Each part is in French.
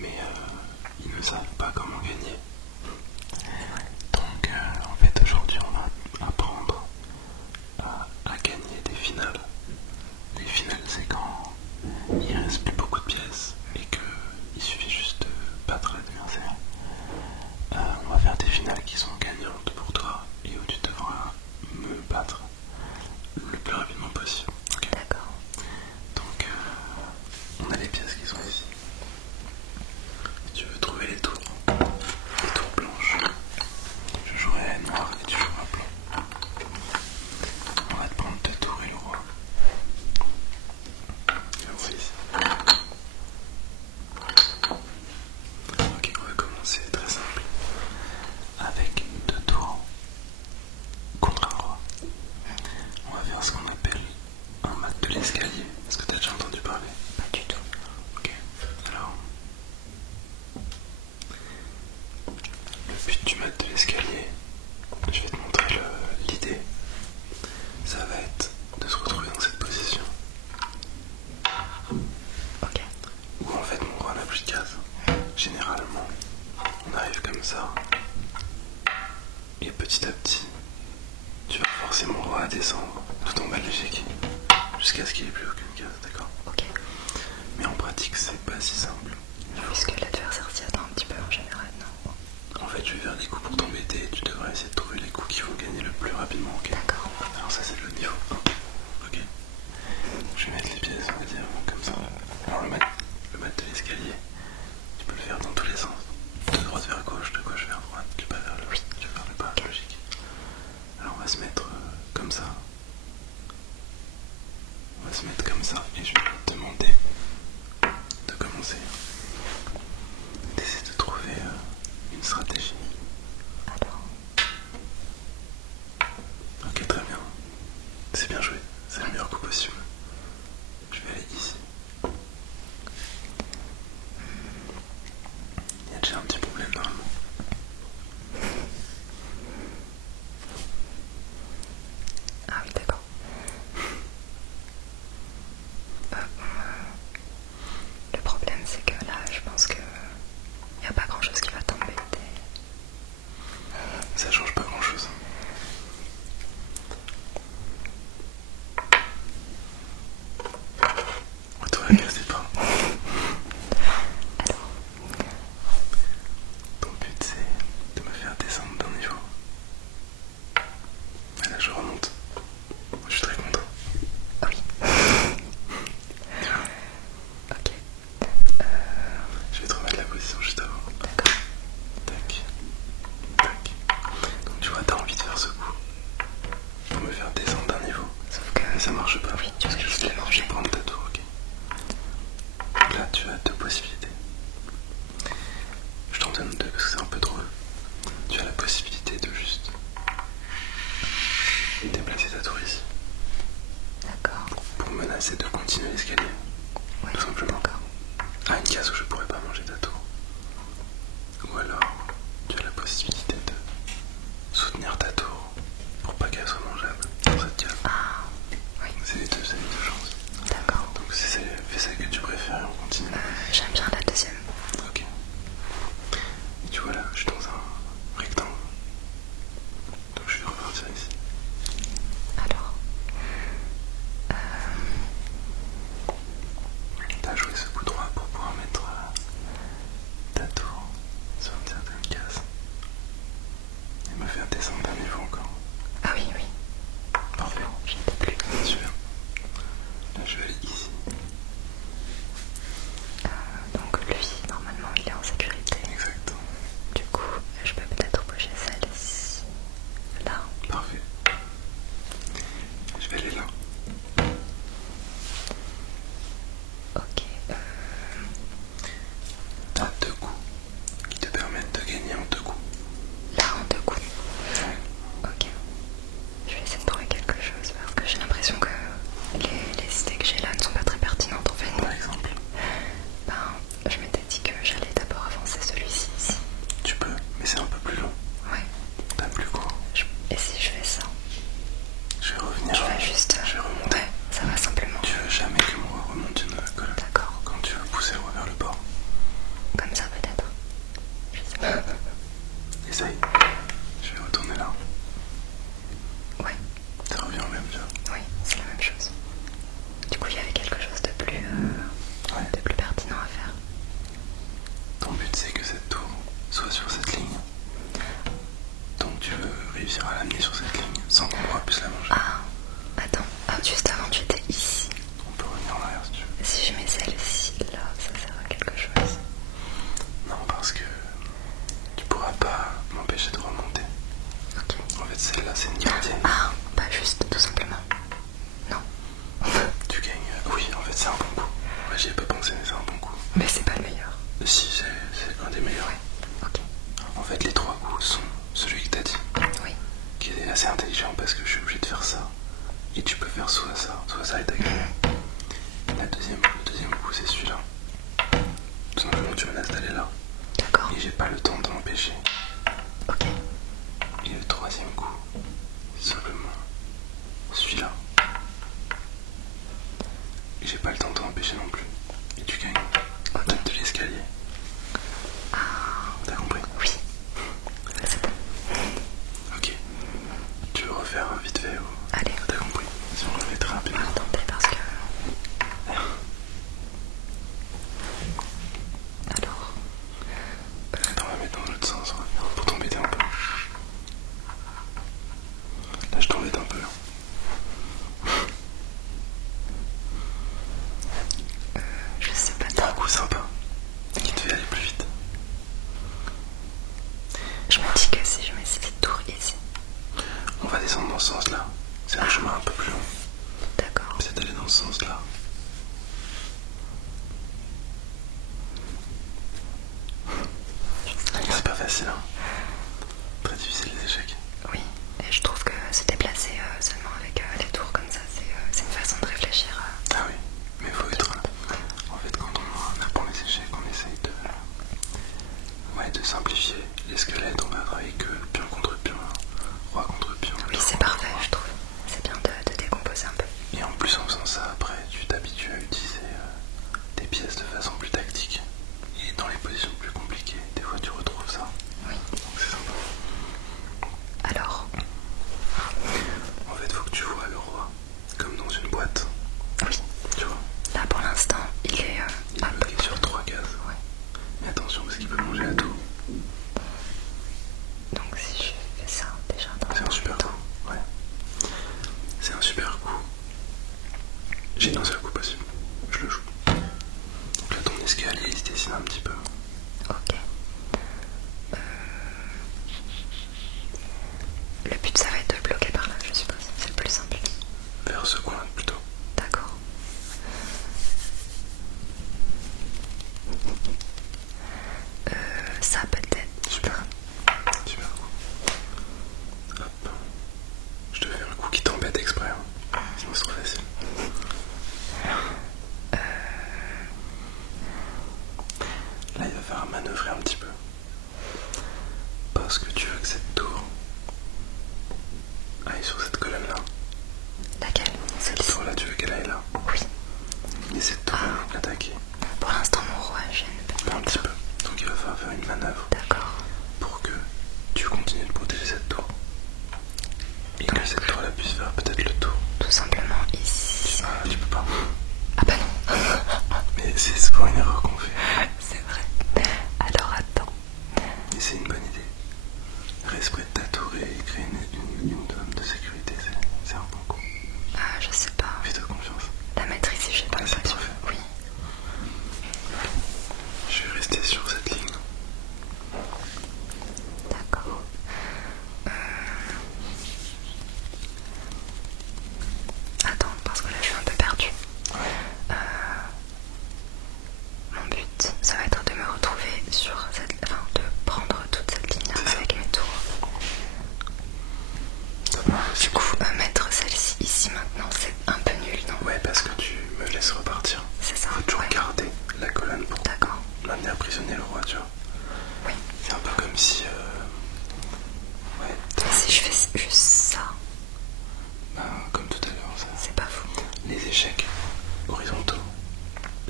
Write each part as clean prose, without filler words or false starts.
mais ils ne savent pas comment gagner. Donc en fait aujourd'hui on va apprendre à gagner des finales. Les finales c'est quand il reste plus beaucoup de pièces et qu'il suffit juste de battre l'adversaire. On va faire des finales qui sont gagnantes pour toi et où tu devras me battre le plus rapidement possible. Okay. D'accord. Donc on a les pièces qui sont ici. Si tu veux trouver les tours blanches, je jouerai noir et tu joueras blanc. On va te prendre 2 tours et le roi. Le roi ici. Ok, on va commencer, c'est très simple. Avec 2 tours contre un roi. On va faire ce qu'on appelle un mat de l'escalier. Est-ce que tu as déjà entendu parler? Pas du tout. Ok, alors le but du mat de l'escalier, je vais te montrer l'idée. Ça va être de se retrouver dans cette position. Ok. Où en fait mon roi n'a plus de cases. Généralement, on arrive comme ça. Et petit à petit, tu vas forcer mon roi à descendre tout en bas de l'échiquier. Jusqu'à ce qu'il ait plus aucune case, d'accord? Ok. Mais en pratique, c'est pas si simple. Puisque l'adversaire s'y attend un petit peu en général, non? En fait, je vais faire des coups pour t'embêter et tu devras essayer de trouver les coups qui vont gagner le plus rapidement, ok? D'accord. Alors ça, c'est le niveau 1. Ok. Je vais mettre les pièces, on va dire, comme ça. Alors le mat de l'escalier, tu peux le faire dans tous les sens. De droite vers gauche, de gauche vers droite, du bas vers le haut, du vers le bas, logique. Alors on va se mettre comme ça. On va se mettre comme ça et je vais te demander de commencer. D'essayer de trouver une stratégie. Alors. Ok. si, c'est un des meilleurs. Ouais. Ok. En fait, les 3 coups sont celui que t'as dit, Oui. qui est assez intelligent parce que je suis obligé de faire ça. Et tu peux faire soit ça et t'as gagné. Le deuxième coup, c'est celui-là. Tout simplement, tu menaces d'aller là. D'accord. Et j'ai pas le temps de m'empêcher. Ok. Et le troisième coup, c'est simplement celui-là. Et j'ai pas le temps de m'empêcher non plus. Et tu gagnes. Ok. Tête de l'escalier. T'as compris? Oui. C'est bon. Ok. Tu veux refaire vite fait ou... Allez. T'as compris? Si on refait très rapidement. Attendez parce que... Alors... Attends, on va mettre dans l'autre sens pour t'embêter un peu. Là, je t'embête un peu. Je sais pas T'as un trop. coup sympa qui te fait aller plus vite. Je me dis que si je mets cette tour ici... On va descendre dans ce sens-là. C'est un chemin un peu plus long. D'accord. C'est d'aller dans ce sens-là. C'est pas facile, hein. Très difficile les échecs. Oui. Et je trouve que se déplacer seulement avec les tours comme ça, c'est une façon de réfléchir. Ah oui, mais faut être... En fait, quand on apprend les échecs, on essaye de simplifier les squelettes. On va travailler que pion contre pion, roi contre pion. Oui, c'est parfait, je trouve. C'est bien de décomposer un peu. Et en plus, en faisant ça, après, tu t'habitues à utiliser tes pièces de façon plus tactique. Et dans les positions plus compliquées, des fois tu retrouves ça. Oui. Donc c'est sympa. Alors... En fait, faut que tu vois le roi comme dans une boîte. Oui. Tu vois, Là, pour l'instant, il est... il est bloqué sur 3 cases. Ouais. Mais attention, parce qu'il peut manger la tour. Donc si je fais ça déjà dans C'est un super coup. Ouais. C'est un super coup. J'ai un seul coup possible. Je le joue. Donc là, ton escalier, il se dessine un petit peu. Ok. Le but, ça va être de bloquer par là, je suppose. C'est le plus simple. Vers ce coin plutôt. D'accord. Ça peut-être. Super. Super coup. Hop. Je te fais un coup qui t'embête exprès. Hein. Sinon c'est trop facile. Là, il va falloir manœuvrer un petit peu. Parce que tu veux que cette tour aille sur cette colonne-là. Laquelle? Cette Celle-ci? tour-là, tu veux qu'elle aille là. Oui. Et cette tour, elle va l'attaquer. Pour l'instant, mon roi gêne Un petit peu. Donc il va falloir faire une manœuvre D'accord. pour que tu continues de protéger cette tour. Et que cette tour-là puisse faire peut-être le tour. Tout simplement ici. Ah, tu peux pas. Ah bah non. Mais c'est souvent une erreur qu'on fait. C'est vrai. Alors attends. Et c'est une bonne idée. Reste près de ta tour et créer une zone de sécurité, c'est un bon coup. Ah, je sais pas. Fais-toi confiance. La mettre ici, j'ai pas Ah, c'est l'impression. parfait. Oui. Je vais rester sur cette ligne. D'accord. Attends, parce que là je suis un peu perdue. Mon but, ça va être de me retrouver sur cette... Enfin, de prendre toute cette ligne-là avec mes tours. Du coup, mettre celle-ci ici maintenant, c'est un peu nul, non? Ouais, parce que tu me laisses repartir. C'est ça. Faut toujours Ouais. garder la colonne pour D'accord. l'amener à prisonnier le roi, tu vois. Oui. C'est un peu comme si... Ouais, Et si je fais juste ça, ben, comme tout à l'heure, ça... c'est pas fou. Les échecs horizontaux,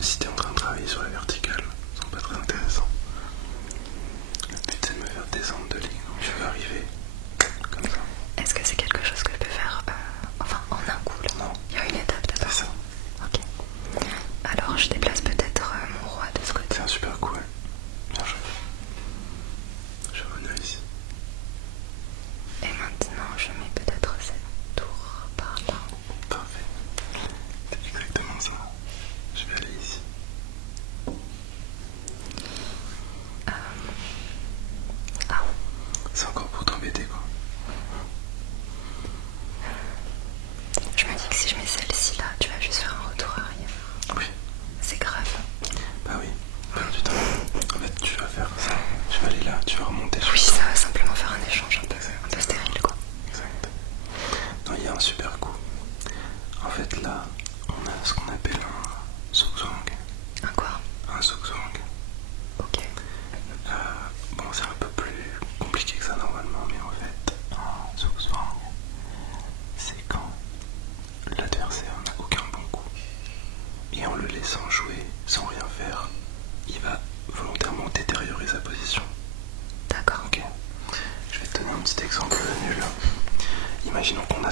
si t'es en train de travailler sur la verticale, sont pas très intéressants. Le but c'est de me faire descendre de ligne, donc je vais arriver comme ça. Est-ce que c'est quelque chose que je peux faire enfin en un coup là? Non. Il y a une étape d'abord. C'est ça. Ok. Alors je déplace peut-être mon roi de ce côté. C'est un super coup, ouais. Bien joué. Je vais revenir ici. Et maintenant je mets peut-être cette tour par là. Parfait. C'est exactement ça. Je vais aller ici. Ah, C'est encore pour t'embêter, quoi. je me dis que si je mets celle-ci là, tu vas juste faire un retour arrière. Oui. C'est grave. Bah oui. Perdre du temps. En fait,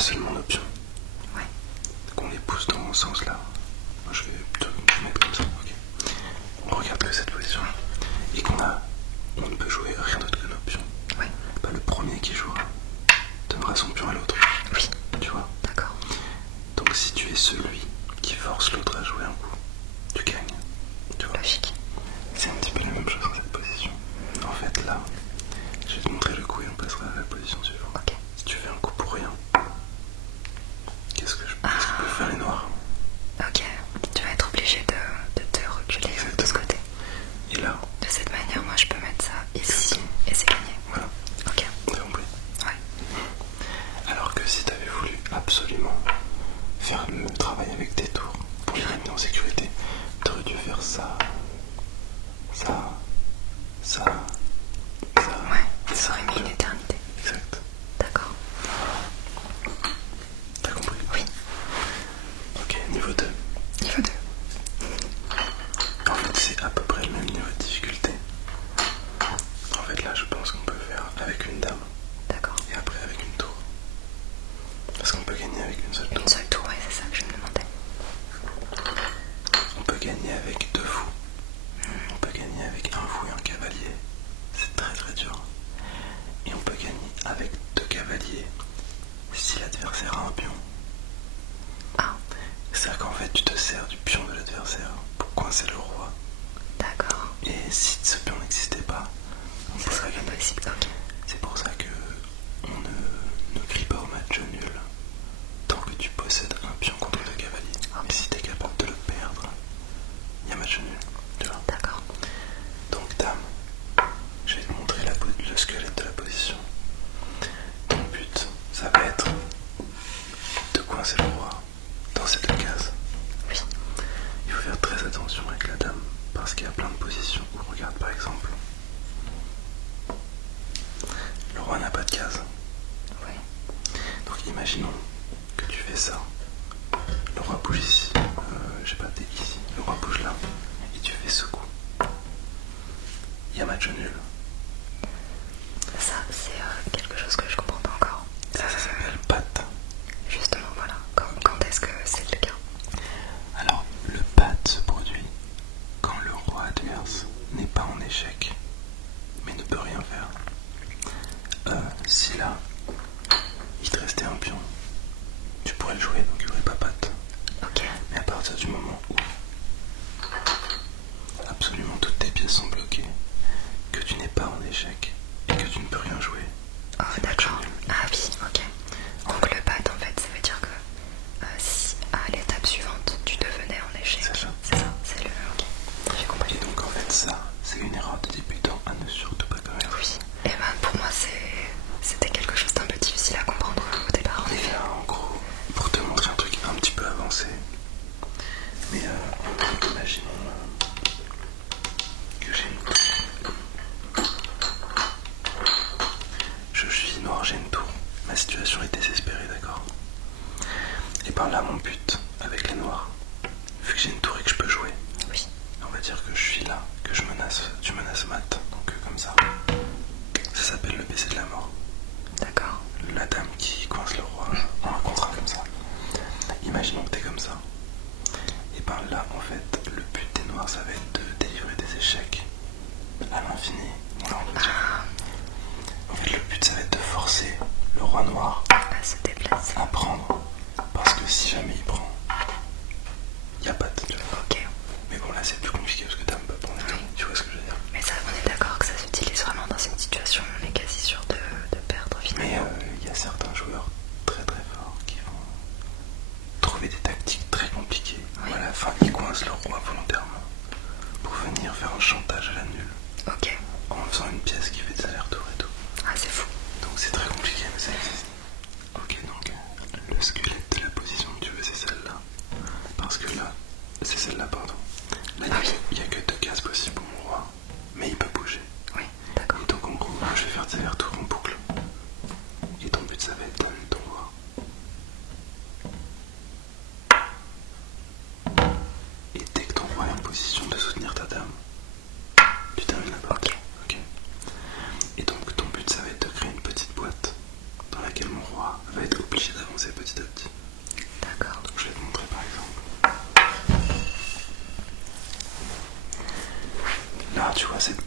seulement nos pions. Ouais. Qu'on les pousse dans ce sens-là. Moi, je vais plutôt mettre comme ça. Ok. On regarde que cette position-là. Et on ne peut jouer rien d'autre que nos pions. Ouais. Bah, le premier qui jouera donnera son pion à l'autre. Oui. Tu vois. D'accord. Donc si tu es celui qui force l'autre à jouer un coup, tu gagnes. Tu vois. Logique. C'est un petit peu la même chose dans cette position. En fait là, je vais te montrer le coup et on passera à la position suivante. Ok. Si tu fais un coup pour rien, qu'est-ce que peuvent faire les noirs? Ok. Tu vas être obligé de te reculer de ce côté. Et là, de cette manière, moi je peux mettre ça ici et c'est gagné. voilà. Ok. T'as compris? Ouais. Alors que si t'avais voulu absolument faire le travail avec tes tours pour les mettre en sécurité, t'aurais dû faire ça, ça, ça, ça. Ouais, ça aurait mis une éternité. Exact. D'accord. T'as compris? Oui. Ok, niveau 2. Niveau 2. En fait, c'est à peu près le même niveau de difficulté. En fait, là, je pense qu'on peut faire avec une dame. D'accord. Et après avec une tour. Parce qu'on peut gagner avec une seule tour. Une seule tour, ouais, c'est ça que je me demandais. On peut gagner avec deux fous. On peut gagner avec un fou et un cavalier. C'est très très dur. Et on peut gagner avec deux cavaliers si l'adversaire a un pion. Ah, C'est-à-dire qu'en fait, tu te sers du pion de l'adversaire pour coincer le roi. d'accord. Et si ce pion n'existait pas, on Ça pourrait serait gagner. pas possible, ok. C'est pour ça que on ne crie pas au match nul tant que tu possèdes un pion contre deux cavaliers. Ok. Et si tu es capable de le perdre, il y a match nul. Tu vois. D'accord. Donc dame, je vais te montrer le squelette de la position. Ton but, ça va être de coincer le roi dans ces deux cases. Oui. Il faut faire très attention avec la dame parce qu'il y a plein de positions où regarde par exemple. Le roi n'a pas de case. Oui. Donc imaginons que tu fais ça. Le roi bouge ici. Je sais pas, t'es ici. Le roi bouge là. Et tu fais ce coup. Il y a match nul. Ça, c'est quelque chose que je comprends pas encore. Ça s'appelle patte. Justement, voilà. Quand est-ce que c'est le cas? Alors, le patte se produit quand le roi adverse n'est pas en échec, mais ne peut rien faire. Si là, il te restait un pion, tu pourrais le jouer, donc il n'y aurait pas patte. Ok. Mais à partir du moment où absolument toutes tes pièces sont bloquées, que tu n'es pas en échec et que tu ne peux rien jouer, Oh, c'est match d'accord. nul. Ah oui, ok. Donc le pad, en fait, ça veut dire que si à l'étape suivante, tu devenais en échec. C'est ça. C'est ça, c'est le... Ok, j'ai compris. Et donc en fait ça, c'est une erreur de débutant à ne surtout pas commettre. Oui. Et ben pour moi, c'était quelque chose d'un peu difficile à comprendre au départ, en Et effet. là, en gros, pour te montrer un truc un petit peu avancé, mais imaginons que j'ai une tour. Je suis noir, j'ai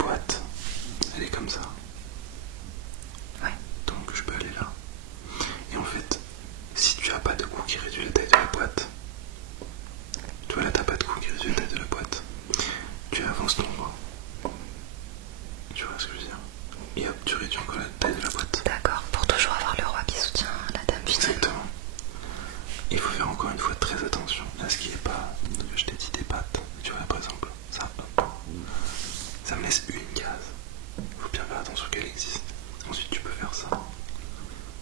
boîte, elle est comme ça. Ouais. Donc je peux aller là. Et en fait, si tu as pas de coup qui réduit la taille de la boîte, tu vois là t'as pas de coup qui réduit la taille de la boîte, tu avances ton roi. Tu vois ce que je veux dire? Et hop, tu réduis encore la taille de la boîte. D'accord, pour toujours avoir le roi qui soutient la dame finalement. Exactement. Et il faut faire encore une fois très attention à ce qui est pas. Je t'ai dit des pattes. Tu vois, par exemple, ça, hop, ça me laisse une case. Il faut bien faire attention qu'elle existe. Ensuite, tu peux faire ça,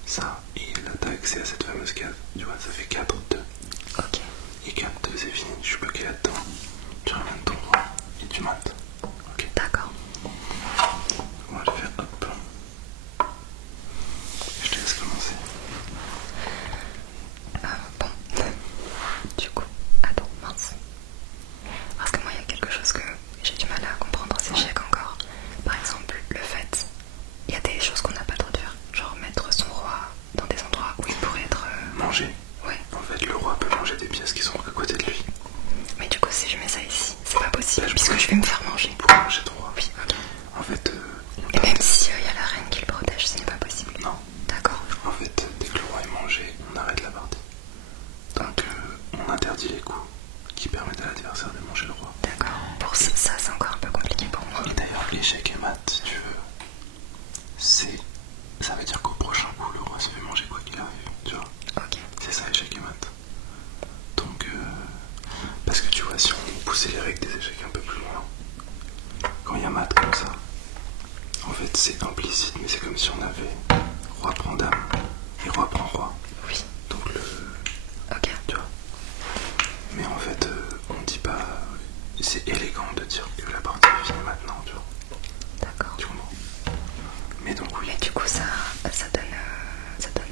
ça, et là, t'as accès à cette fameuse case. Tu vois, ça fait 4, 2. Ok. Et 4, 2, c'est fini. Je suis bloqué là-dedans. Tu ramènes ton roi et tu mates. Ok. D'accord. On va le faire, hop. Je te laisse commencer. Bon. Du coup, attends, mince. Parce que moi, il y a quelque chose que j'ai du mal à comprendre ces échecs encore. Par exemple, le fait, il y a des choses qu'on n'a pas le droit de faire. Genre mettre son roi dans des endroits où il pourrait être... Manger. Ouais. En fait, le roi peut manger des pièces qui sont à côté de lui. Mais du coup, si je mets ça ici, c'est pas possible, puisque je vais me faire manger. Pour manger ton roi. Oui, ok. En fait... Et même si il y a la reine qui le protège, ce n'est pas possible. Non. D'accord. En fait, dès que le roi est mangé, on arrête la partie. Donc, on interdit les coups qui permettent à l'adversaire de manger le roi. D'accord. Pour ça, c'est encore un peu compliqué pour moi. Et d'ailleurs, échec et mat, si tu veux, ça veut dire qu'au prochain coup, le roi se fait manger quoi qu'il arrive. Tu vois. Ok. C'est ça, échec et mat. Donc, parce que tu vois, si on poussait les règles des échecs un peu plus loin, quand il y a mat comme ça, en fait, c'est implicite, mais c'est comme si on avait roi prend dame et roi prend roi. Oui. Donc Ok. tu vois. Mais en fait, on dit pas. C'est élégant de dire que la partie est finie maintenant, tu vois. D'accord. Tu comprends? Mais donc oui. Mais du coup, ça donne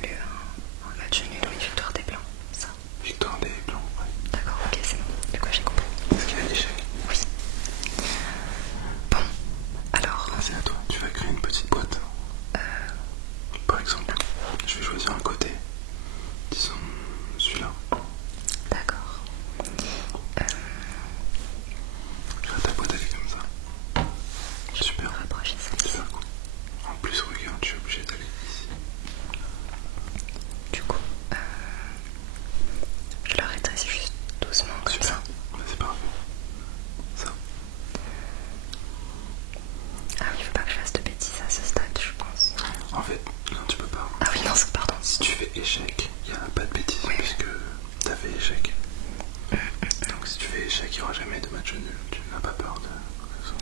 lieu à un match nul ou une victoire des blancs, ça. Victoire des blancs, ouais. D'accord, ok, c'est bon. Du coup, j'ai compris. Est-ce qu'il y a l'échec? Oui. Bon, alors... Là, c'est à toi. Tu vas créer une petite boîte. Par exemple, je vais choisir un côté. Disons celui-là. D'accord. Ta boîte elle est comme ça. Super. Rapprocher ça. Super cool. En plus, regarde, je suis obligé d'aller ici. Du coup, je le rétrécis juste doucement comme Super. ça. Bah, c'est parfait. Ça. Ah oui, il faut pas que je fasse de bêtises à ce stade, je pense. En fait, non, tu peux pas. Ah oui, non, pardon. Si tu fais échec, il n'y a pas de bêtises, Oui. puisque t'as fait échec. Donc si tu fais échec, il n'y aura jamais de match nul. Tu n'as pas peur de ça.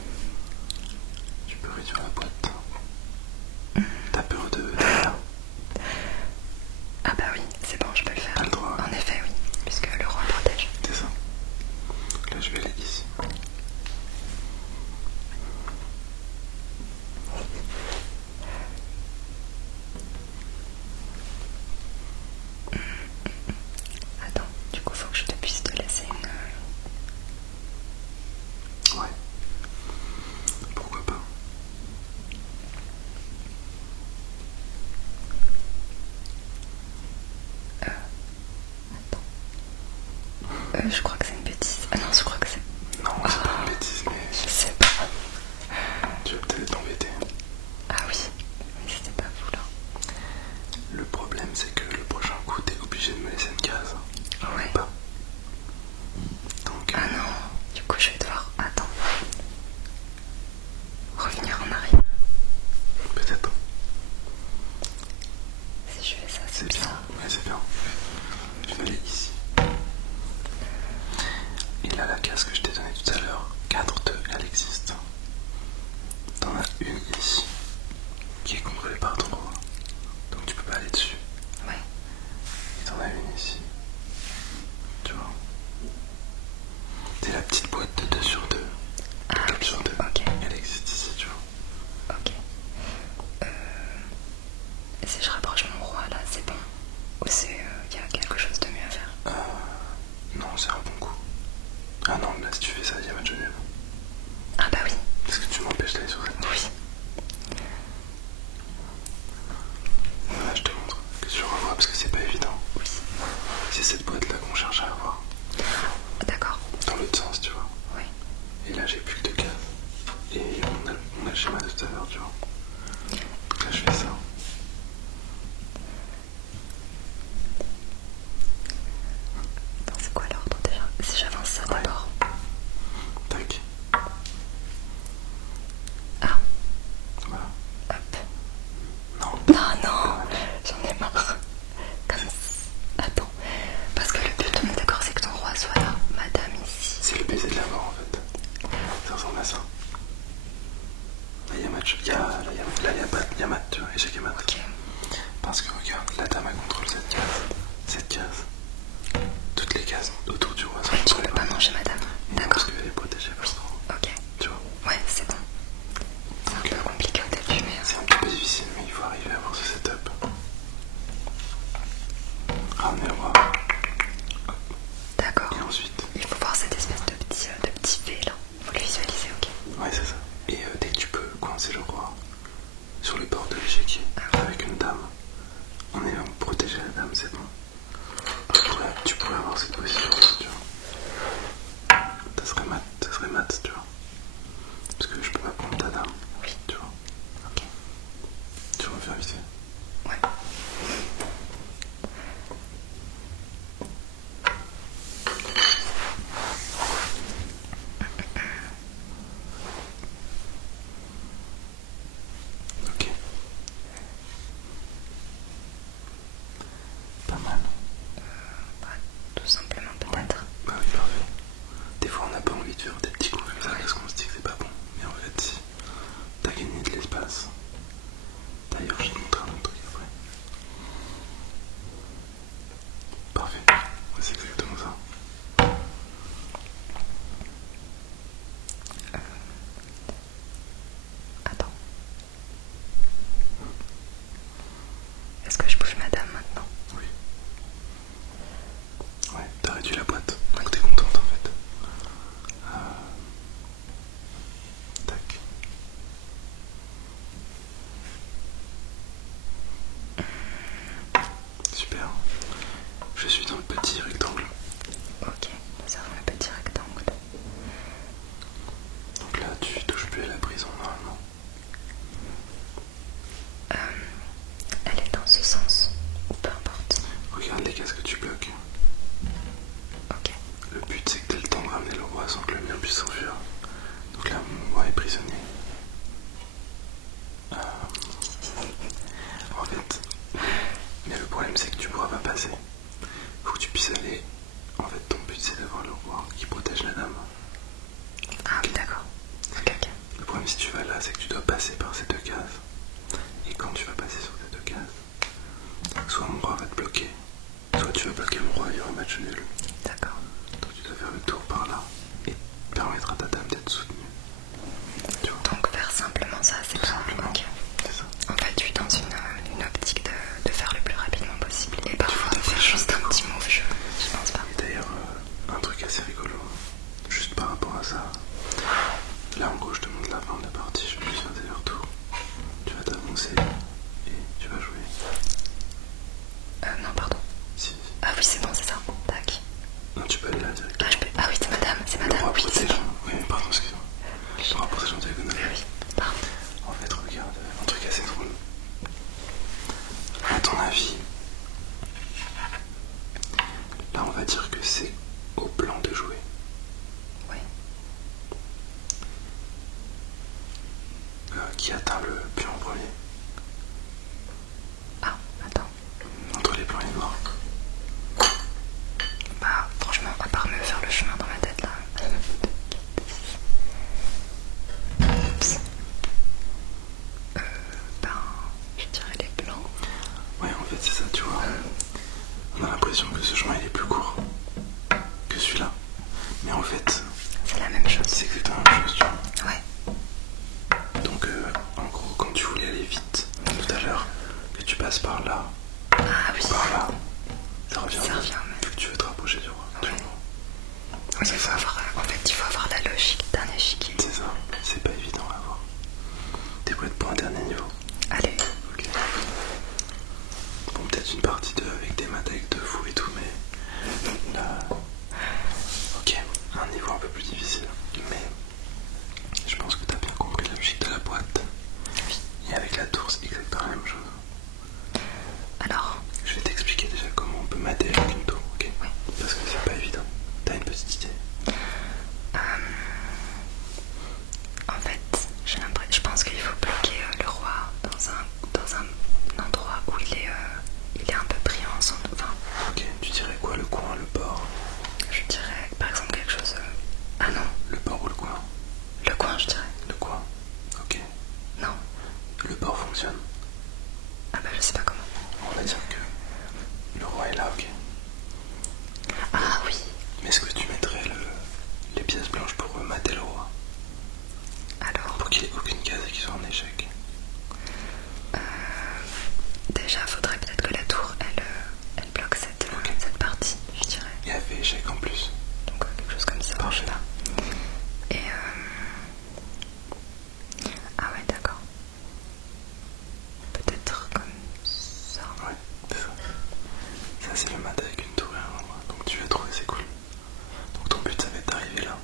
Tu peux réduire la boîte. T'as peur de là. Ah bah oui, c'est bon, je peux le faire. T'as le droit. En effet, oui, puisque le roi protège. C'est ça. Là, je vais aller ici. Attends, du coup, faut que je te puisse te laisser une... Ouais. Pourquoi pas. Je crois que c'est une bêtise. Ah non, je crois que c'est... Non, c'est pas une bêtise, mais Je sais pas. tu vas peut-être t'embêter. Ah oui, mais c'était pas vous là. Le problème, c'est que le prochain coup, t'es obligé de me laisser une case. J'en ai Ouais. pas. Donc, Ah non, du coup je vais devoir... Attends. Revenir en arrière. peut-être. Si je fais ça, C'est c'est bien. bizarre. Ouais, c'est bien. Je vais aller ici. Et là, la case que je t'ai donnée tout à l'heure, 4-2, elle existe. T'en as une ici, qui est contrôlée par ton roi. Donc tu peux pas aller dessus. Ouais. Et t'en as une ici. Tu vois. C'est la petite boîte de 2 sur 2. Ah, 4 sur 2. ok. Elle existe ici, tu vois. Ok. Si je rapproche mon roi là, c'est bon. Ou c'est... y a quelque chose de mieux à faire? Non, c'est un bon coup. Ah non, là si tu fais ça, il y a match nul. Ah bah oui. Parce que tu m'empêches d'aller sur cette. Oui. Voilà, je te montre que tu revois parce que c'est pas évident. Oui. match. Là, il y a mat, tu vois, échec et mat. Ok. Parce que regarde, la dame elle contrôle cette case. Cette case. Toutes les cases autour du roi sont Tu ne peux pas manger madame. D'accord. Parce qu'elle est protégée par trop. Ok. Tu vois. Ouais, c'est bon. C'est un peu compliqué au début, mais... C'est un petit peu difficile, mais il faut arriver à avoir ce setup. Ramener le roi. D'accord. Et ensuite. Il faut voir cette espèce de petit V là. Il faut le visualiser, ok. Ouais, c'est ça. Et dès que tu peux coincer le roi sur le bord de l'échiquier avec une dame, on est là pour protéger la dame, c'est bon. Tu pourrais avoir cette position, tu vois. Ça serait mat, tu vois. Parce que je peux pas prendre ta dame. Oui. Tu vois. Ok. Tu vas me faire visser. Ouais. Ok. Pas mal. Bah, tout simplement peut-être. Bah oui, parfait. Des fois on n'a pas envie de faire des petits coups comme ça parce qu'on se dit que c'est pas bon. Mais en fait, si t'as gagné de l'espace. D'ailleurs, je vais te montrer un autre truc après. Parfait. Ouais, c'est exactement ça. Attends. Est-ce que je bouge madame maintenant? Oui. Ouais, t'as réduit la boîte. Donc t'es contente en fait. Tac. Super. Je suis dans le petit rectangle. Ok, nous avons le petit rectangle. Donc là, tu touches plus à la prison normalement. Elle est dans ce sens, ou peu importe. Regarde les cases que tu bloques. Ok. Le but c'est que t'aies le temps de ramener le roi sans que le mien puisse s'enfuir. Donc là, mon roi est prisonnier. En fait, mais le problème c'est que tu pourras pas passer. Faut que tu puisses aller. En fait, ton but c'est d'avoir le roi qui protège la dame. Ah oui, d'accord. Ok, ok. Le problème si tu vas là, c'est que tu dois passer par ces deux cases. Et quand tu vas passer sur ces deux cases, soit mon roi va te bloquer, soit tu vas bloquer mon roi et il y aura un match nul. D'accord. Donc tu dois faire le tour par là et permettre à ta dame d'être soutenue. Tu vois. Donc faire simplement ça, c'est Tout pas... simplement. Ok. C'est ça. En fait, je suis dans une optique de faire le plus rapidement possible. Et parfois, Tu vas faire juste un petit move, je pense pas. Et d'ailleurs, un truc assez rigolo, juste par rapport à ça. Là en gros, je te montre la fin de la partie, je vais juste faire des retours. Tu vas t'avancer et tu vas jouer. Non, pardon. Si. Ah oui, c'est bon, c'est ça. Tac. Non, tu peux aller là directement. Ah oui, c'est madame, Le roi oui, c'est protège. bon. Oui, mais pardon, excuse-moi. Le roi protège en diagonale. Oui, pardon. En fait, regarde, un truc assez drôle. À ton avis, là on va dire que c'est au blanc de jouer. Oui. Qui atteint le pion en premier? Ah, attends. Entre les blancs et les noirs. Bah, franchement, à part me faire le chemin dans ma tête là. Oups. Ben, je dirais les blancs. Ouais, en fait, c'est ça, tu vois. On a l'impression que ce chemin il est plus court que celui-là. Mais en fait, C'est la même chose. c'est exactement la même chose, tu vois. Ouais. Donc, en gros, quand tu voulais aller vite tout à l'heure, que tu passes par là, Ah oui. par là, ça revient. Ça revient au même. Vu que tu veux te rapprocher du roi. tu Ouais. vois. Oui, en fait, il faut avoir la logique d'un échiquier. C'est ça, c'est pas évident à avoir. T'es prête pour un dernier niveau? Allez. Ok. Bon, peut-être une partie 2 avec des maths avec 2 fous et tout, mais là. Ok, un niveau un peu plus difficile. Mais je pense que t'as bien compris la logique de la boîte. Oui. Et avec la tour, c'est exactement la même chose. fonctionne. Ah bah je sais pas comment. On va dire que le roi est là, ok. Ah oui. Mais est-ce que tu mettrais les pièces blanches pour mater le roi? Alors, Pour qu'il ait aucune case et qu'il soit en échec. déjà faudrait peut-être que la tour elle bloque cette partie, je dirais. Et elle fait échec en plus. Donc quelque chose comme ça, je sais pas. Et ah ouais d'accord. Peut-être comme ça. Ouais, c'est ça. Ça c'est le mat avec une tour et un roi. Donc tu l'as trouvé, c'est cool. Donc ton but ça va être d'arriver là.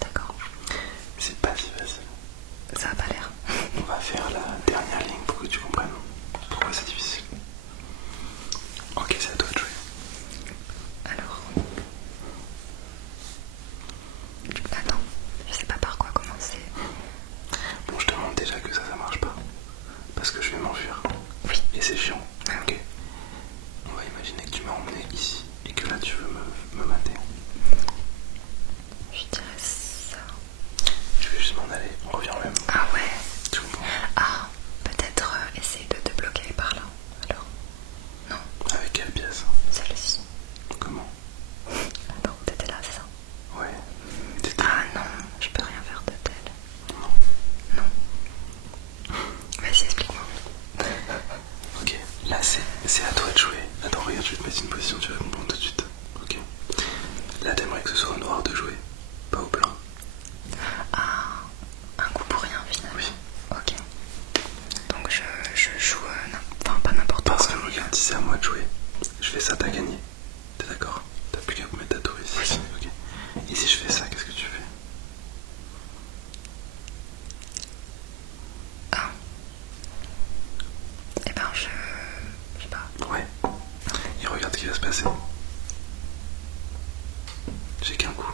D'accord. C'est pas si facile. Ça a pas l'air. On va faire la dernière ligne pour que tu comprennes pourquoi c'est difficile. Ok, c'est à toi de jouer. Alors. Attends, je sais pas par quoi commencer. Bon, je te montre déjà que ça marche pas. Parce que je vais m'enfuir. Oui. Et c'est chiant. Ok. On va imaginer que tu m'as emmené ici et que là tu veux me mater. Je dirais ça. Je vais juste m'en aller, on revient au même. Ah ouais. Tu comprends? Ah, peut-être essayer de te bloquer par là. Alors. Non, Avec quelle pièce? celle-ci. Comment? Attends, t'étais là, c'est ça? Ouais. T'étais Ah non, je peux rien faire de tel. Non. Non. Vas-y, explique-moi. Ok, là c'est à toi de jouer. Attends, regarde, je vais te mettre une position, tu vas comprendre tout de suite. Ok. Là t'aimerais que ce soit au noir de jouer, pas au blanc. Ah, un coup pour rien finalement. Oui. Ok. Donc je joue, enfin pas n'importe quoi. Parce que regarde, si c'est à moi de jouer, je fais ça, t'as gagné. T'es d'accord? T'as plus qu'à mettre ta tour ici. Oui. Ok. Et si je fais ça, qu'est-ce que tu fais? Ah. Eh ben je sais pas. Ouais. Et regarde ce qui va se passer. J'ai qu'un coup.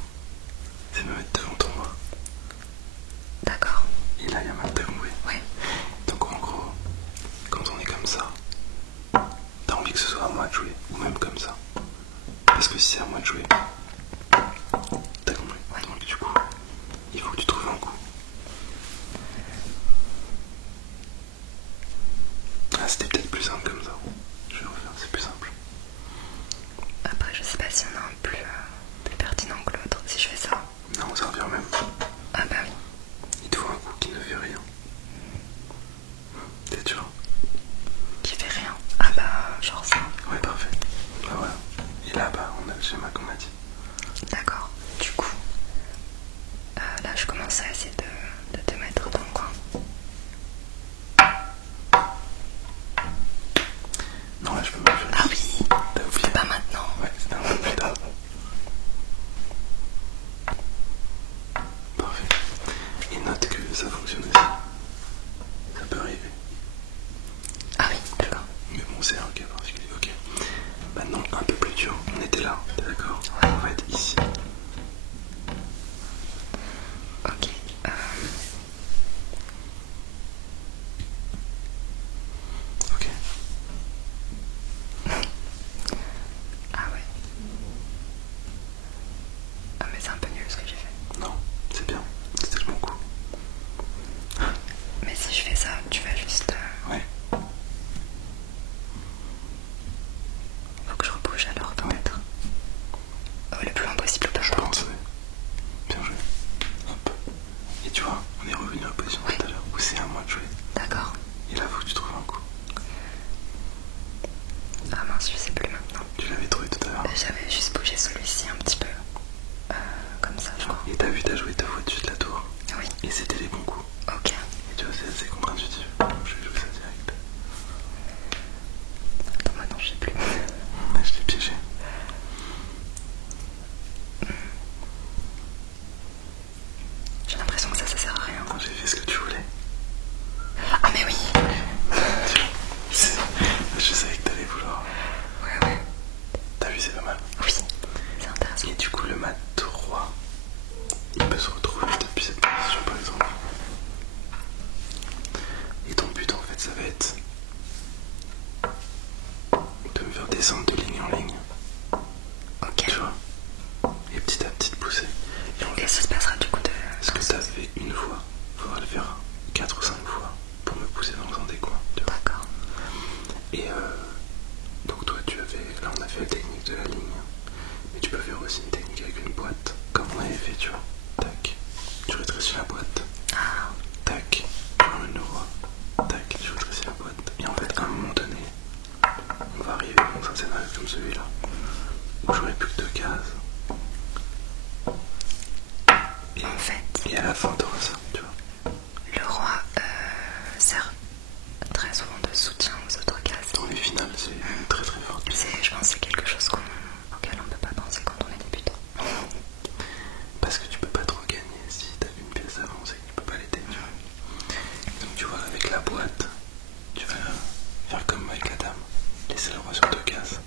C'est me mettre devant ton roi. D'accord. Et là, il y a ma tabouée. Ouais. Donc en gros, quand on est comme ça, t'as envie que ce soit à moi de jouer, ou même comme ça. Parce que si c'est à moi de jouer, t'as compris. Ouais. Donc du coup, il faut que tu trouves un coup. Ah, c'était peut-être plus simple comme ça. Je vais refaire, c'est plus simple. la boîte, tu vas faire comme avec la dame, laisser la voix sur 2 cases.